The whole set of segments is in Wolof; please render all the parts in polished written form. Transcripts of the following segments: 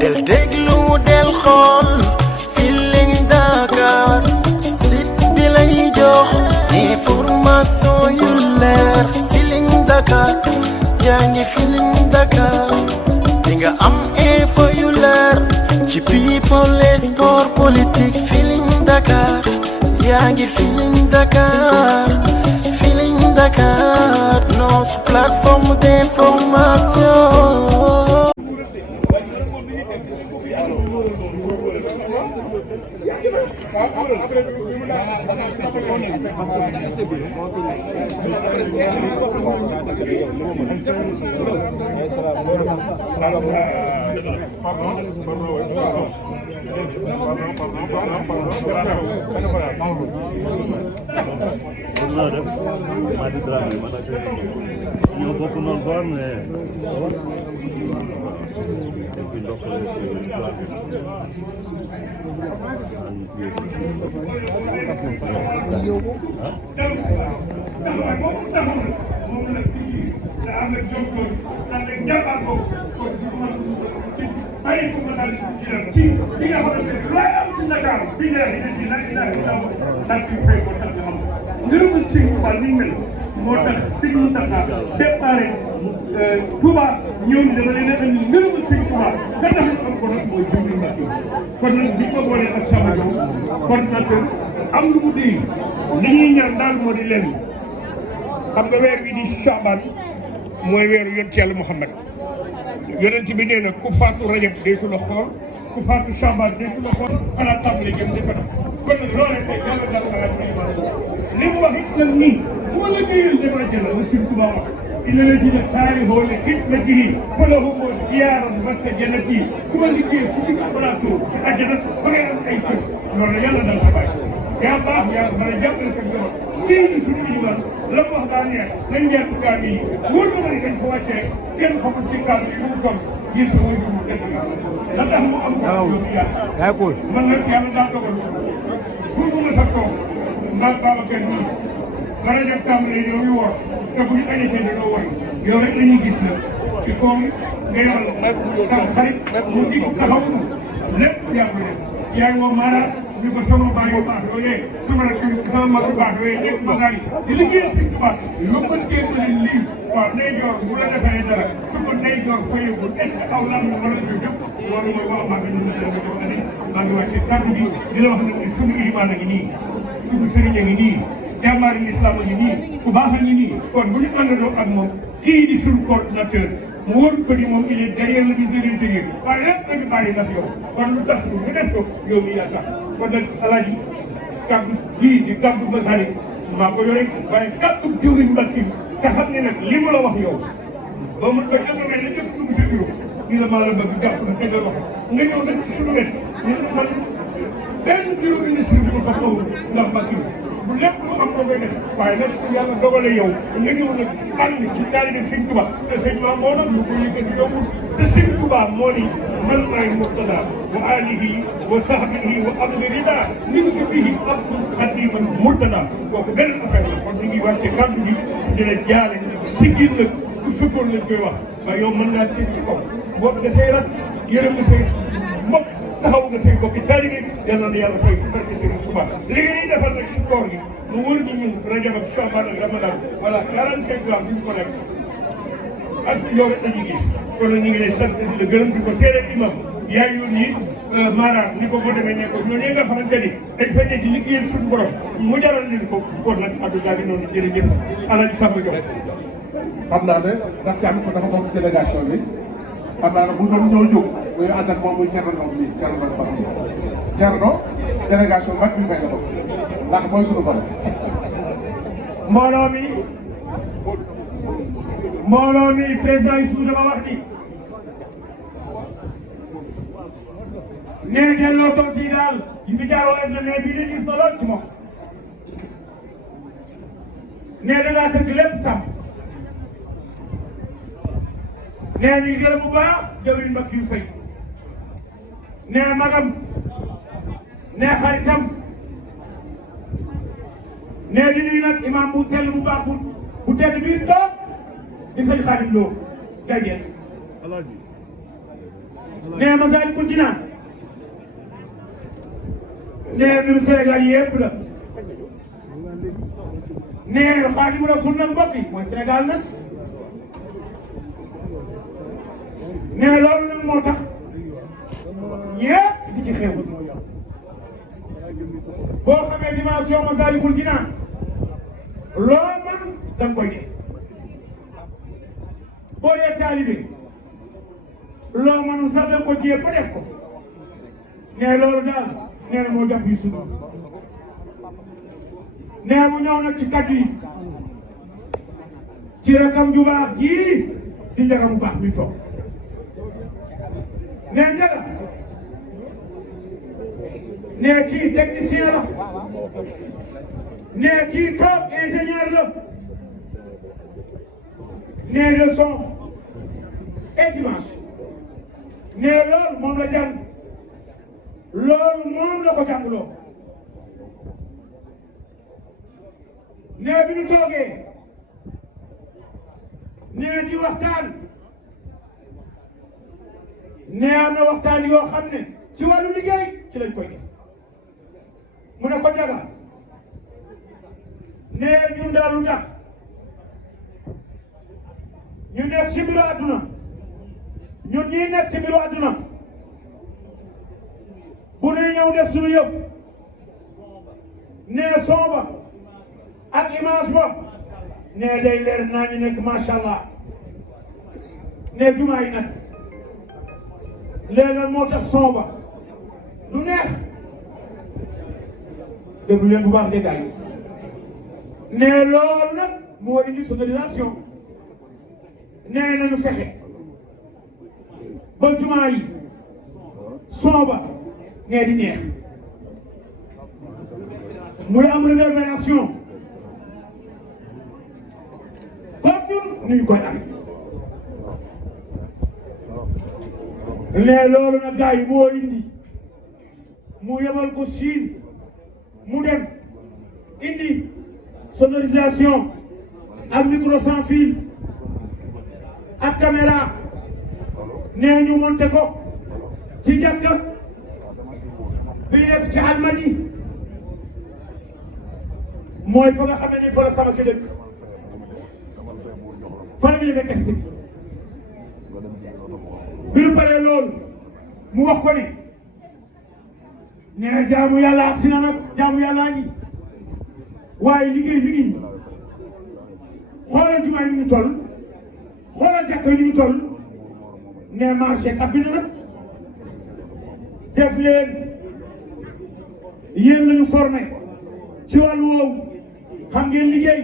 del déglu del xool Feeling Dakar site bi lay jox information yu leer Feeling Dakar yaa ngi Feeling Dakar di nga am info yu leer ci people et sport politique Feeling Dakar yaa ngi Feeling Dakar Feeling Dakar notre plateforme d'information. ñoo bokk noonu quoi mais moo tax sëñ Mountakha déparé Touba ñëw ni dama leen a indi ngërëmal sëñ Touba nga tax ñu am ko nag mooy jëndi Mbàkke kon nag bi ko boolee ak sama doom coordinateur am lu mu dégg li ñuy ñaan daal moo di leen xam nga weer wi di Chaban mooy weeru yonent Yàlla Muhammad yonent bi nee na ku faatu Rajab deesu la xool ku faatu Chaban deesu la xool xalaat tàmbali jëm di ko def kon nag loolee tey yàlla daal xalaat li mu wax it nag nii wala géyal dama jëla la Sëriñ Tuubaa wax illa lazina saarihoo li xidmatihi falahum diyaaran wasta jannati ku ma liggéey ci digg plateau ci àjjana ba ngay am ay kër loolu la yàlla dal sa bàyyi yaa baax yaa mën a jàppale sa njaboot kii di suñu iliman la mu wax daa neex nañ njàpp kaam yi wóor na ma ne dañ ko wàccee kenn xamul ci kaam yi mu toll gis sa wóy bu mu tëdd la tax mu am ko yow yaa man nag yàlla daa dogal pour mu mës a toog mbaa Babacar nii ba rajo tàmbalee yow yu woor te bu ñu añatee dañoo woy yow rek la ñuy gis na ci koom nga yor sa xarit mu di taxaw lépp yaa ngi def yaa ngi woo Mara ñu ko sama baay yu baax yooyee sama rakk sama mag yu baax yooyee nekk Masar yi di liggéey Sëñ Tuubaa yóbbantee ma leen lii waaw ndey joor bu la defee dara su ko ndey joor fayagul est ce que aw lan war a jóg loolu mooy wax maa ngi leen di jox maa ngi wàcce kàddu gi di la wax nag ni suñu ilimaan a ngi nii suñu sëriñ a ngi nii jàmbaari islam a ngi nii ku baax a ngi nii kon bu ñu àndandoo ak moom kii di suñu coordinateur mu wóor ko ni moom il est derrière le ministre de l'Intérieur waaye lépp nañu bàyyi nag yow kon lu tax ñu def ko yow mi yaa tax kon nag alaaji kàddu gii di kàddu Masary maa ko yore waaye kàddu jëwriñ Mbàkke te xam ne nag li mu la wax yow ba mu ba jël mel ni jëpp dugg sa bureau nii la maa la bëgg jàpp na tegal wax nga ñëw nag ci suñu wet ñu man benn bureau ministre bi ma fa xaw ndax Mbàkke bu lépp lu am ko koy def waaye nag su yàlla dogalee yow nga ñëw nag ànd ci taalibe Sëñ Tuubaa te sëñ maa moo nag lu ko yëkkati yombul te Sëñ Tuubaa moo ni man maay Murtada wa alihi wa sahbihi wa amrina min ko bihi abdul xadiman Murtada kooku beneen affaire la kon ñu ngi wàcce kàddu gi di la jaale siggil nag ku sukkoon lañ koy wax waaye yow mën naa ci kaw boobu da say rat yërëm nga say mbokk taxaw nga say bokki taalibe yal na yàlla fay ci barke Sëriñ Tuubaa li ngay defal nag ci koor gi mu wër ñu ñun Rajab ak Shaban ak Ramadan voilà 45 ans duñ ko nekk ak yow rek dañuy gis kon nag ñu ngi lay sant di la gërëm di ko seede imam yaa yónni Mara ni ko boo demee ne ko ñooñu nga xamante ni dañ fa nekk di liggéeyal suñu borom mu jaral leen ko kon nag Abdou daal di noonu jërëjëf Alaaji Samba Diop xam naa ne ndax ci am ko dafa bokk délégation bi xam naa ne bu doon ñoo jóg muy ànd ak moom muy Thierno Ndom bii Thierno Ndom Ba Thierno délégation mag bi fay la bokk ndax mooy suñu borom. mbooloo mi président Youssou dama wax ni nee delloo tontu yi daal yi fi jaar woon na mais bii de gis na lool ci moom nee da ngaa tënk lépp sàmm nee ñu gërëm bu baax jëwriñ Mbacke yu fay nee magam nee xaritam nee di nuyu nag imam bu sell bu baax bu tedd bii toog di sëñ Xaadim Lo jageen nee Massalikul Jinaan nee mbiru Sénégal yëpp la nee Xaadimu Rasuul nag mbokk yi mooy Sénégal nag nee loolu nag moo tax ñëpp di ci xew boo xamee dimension Massalikul Jinaan loo mën da nga koy def boo dee taalibe loo mënul sax da ko jéem ba def ko nee loolu daal nee na moo jàpp yu sunu nee mu ñëw nag ci kaddu yi ci rakam ju baax ji di njaga mu baax mi toog nee njaga nee kii technicien la nee kii toog ingénieur la nee le son et dimanche nee loolu moom la jàng loolu moom la ko jàngloo nee bi ñu toogee nee di waxtaan nee am na waxtaan yoo xam ne ci wàllu liggéey ci lañ koy def mu ne ko jaga nee ñun daal lu tax ñu nekk ci biiru àdduna ñun ñii nekk ci biiru àdduna bu ñuy ñëw def suñu yëf nee son ba ak image ba nee day leer naa ñu nekk macha allah nee jumaa yi nag léeg-léeg moo tax son ba du neex déglu leen bu baax de gars yi nee loolu nag moo indi sonorisation nee nañu fexe ba jumaa yi son ba nee di neex muy am réverbération comme ñun ni ñu koy amee nee loolu nag gars yi moo indi mu yebal ko Chine mu dem indi sonorisation ak micro sans fil ak caméra nee ñu monté ko ci jàkka bi nekk ci Almadi mooy fa nga xam ne ni fa la sama ki dëkk fa la ñu defee test bi ñu paree loolu mu wax ko ne nee na jaamu yàlla si na nag jaamu yàllaa ngi waaye liggéey mi ngi nii xoolal jumaa yi ni ñu toll xoolal jàkka yi ni ñu toll nee marché tab bi na nag def leen yéen lañu formé ci wàllu woowu xam ngeen liggéey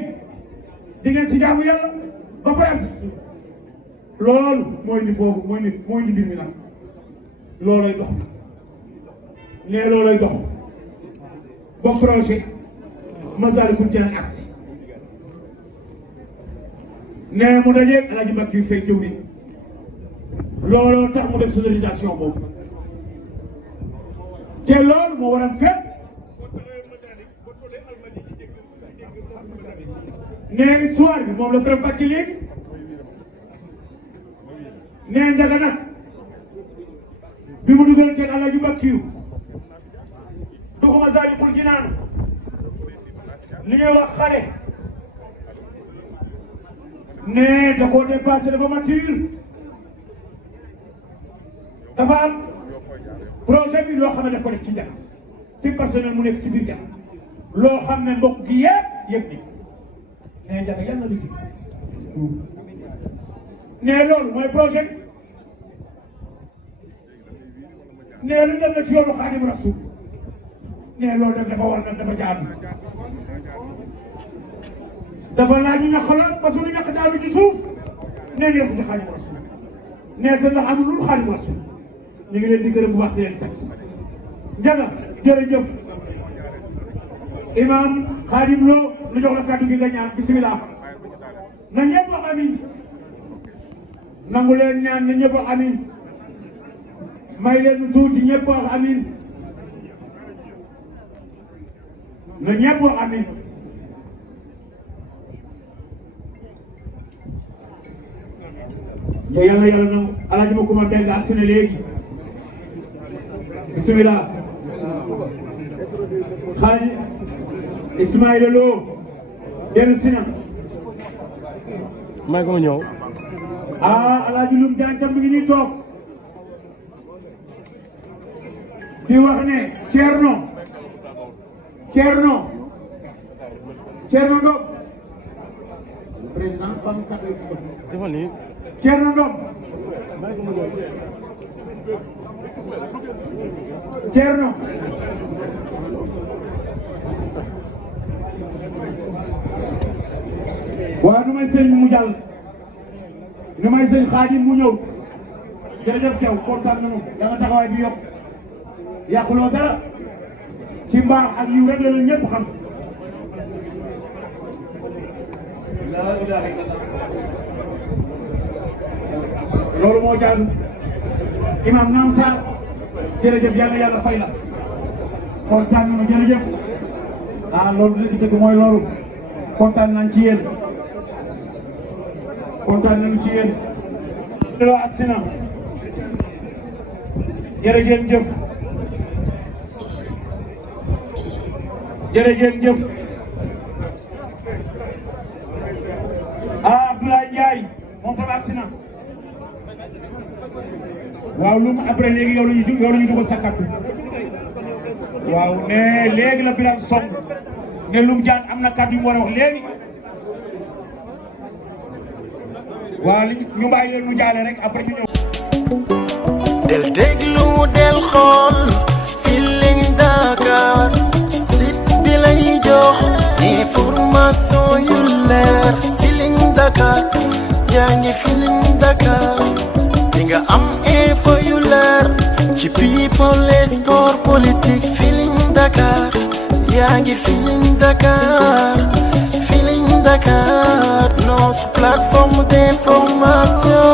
di ngeen ci jaamu yàlla ba pare am loolu mooy indi foofu mooy indi mbir mi nag loolay dox nee loolay dox ba projet Massalikul Jinaan aksi nee mu dajeeg Alaaji Mbàkke yu fay jëw ni looloo tax mu def sonorisation boobu te loolu moo waral fépp nee histoire bi moom la faram fàcce léegi nee njaga nag bi mu dugal teg Alaaji Mbàkke yu dugg Massalikul Jinaan li ñuy wax xale nee da koo dépassé dafa mature dafa am projet bi loo xam ne daf ko def ci njaga ci personnel mu nekk ci biir njaga loo xam ne mbokk gi yëpp ni nee njaga yàlla na liggéey nee loolu mooy projet nee lu dem na ci yoonu Xaadimu Rasuul nee loolu nag dafa war nag dafa jaadu dafa laaj ñu ñàkk la parce que lu ñàkk daanu ci suuf nee ñu def ci Xaadimu Rasuul nee te ndax amul lu Xaadimu Rasuul ñu ngi leen di gërëm bu baax di leen sant njaga jërëjëf imam Xaadim Lo lu jox la kàddu gi nga ñaan bisimilah na ñëpp wax amin nangu leen ñaan na ñëpp wax amin may leen lu tuuti ñëpp wax amin na ñëpp wax amin yàlla yàlla na alaaji ma kuma benn ak sene léegi bismillah xaaji Ismaïla Lo dellu si na may ko ma ñëw alaaji Lum Jaañ tam mi ngi nii toog di wax ne Thierno Ngom président defal nii Thierno Ngom Thierno waaw nu may sëñ mu jàll nu may sëñ Xaadim mu ñëw jërëjëf Kew kontaan nañu da nga taxawaay bi yokk yàquloo dara ci mbaax ak yiw rek la leen ñëpp xam la ilaha illallah loolu moo jàll imam Naam Sarr jërëjëf yàlla yàlla fay la kontaan nañu jërëjëf loolu dëgg mooy loolu kontaan nañ ci yéen kontaan nañu ci yéen loo ak sina jërëjëf Abdoulaye Ndiaye moom tam ak sina waaw lu mu après léegi yow la ñu dugal sa kàddu waaw ne léegi la Birame Song ne Lum Jaan am na kàddu yu mu war a wax léegi waaw ñu bàyyi leen ñu jaale rek après ñu ñëw. del déglu del xool Feeling Dakar site bi lay jox information yu leer Feeling Dakar yaa ngi Feeling Dakar di nga am info yu leer ci people et sport politique Feeling Dakar yaa ngi Feeling Dakar Feeling Dakar notre plateforme d'information